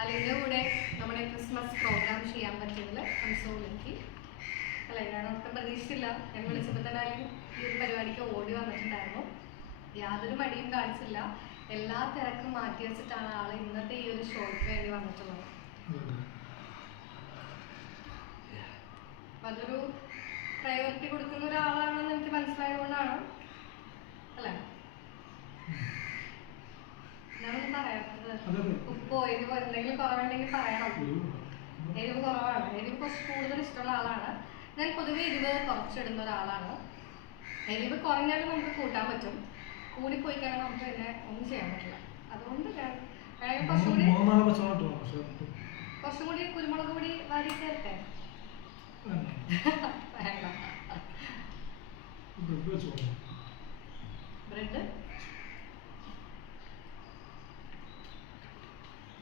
അലിൻ്റെ കൂടെ നമ്മുടെ Christmas programme ചെയ്യാൻ പറ്റിയതിൽ കൺസോളിലേക്ക് അല്ലേ, ഞാൻ ഒട്ടും പ്രതീക്ഷിച്ചില്ല. ഞാൻ വിളിച്ചപ്പോൾ തന്നെ അലി ഈ ഒരു പരിപാടിക്ക് ഓടി വന്നിട്ടുണ്ടായിരുന്നു. യാതൊരു മടിയും കാണിച്ചില്ല. എല്ലാ തിരക്കും മാറ്റി വെച്ചിട്ടാണ് ആള് ഇന്നത്തെ ഈ ഒരു ഷോയ്ക്ക് വേണ്ടി വന്നിട്ടുള്ളത്. അതൊരു പ്രയോറിറ്റി കൊടുക്കുന്ന ഒരാളാണെന്ന് എനിക്ക് മനസ്സിലായതുകൊണ്ടാണ് അല്ലേ ഞാനൊന്നും പറയാത്തത്. ഉപ്പോ എരിവോ എന്തെങ്കിലും കുറവുണ്ടെങ്കിൽ പറയണം. എരിവ് കുറവാണ്, എരിവ് കുറച്ച് കൂടുതൽ ഇഷ്ടമുള്ള ആളാണ് ഞാൻ. പൊതുവെ എരിവ് കുറച്ചിടുന്ന ഒരാളാണ്. എരിവ് കുറഞ്ഞാലും നമുക്ക് കൂട്ടാൻ പറ്റും, കൂടിപ്പോയി കഴിഞ്ഞാൽ നമുക്ക് പിന്നെ ഒന്നും ചെയ്യാൻ പറ്റില്ല. അതുകൊണ്ട് ഞാൻ കുറച്ചും കൂടി കുരുമുളക് പൊടി വാരി ചേർത്തേ. ബ്രെഡ്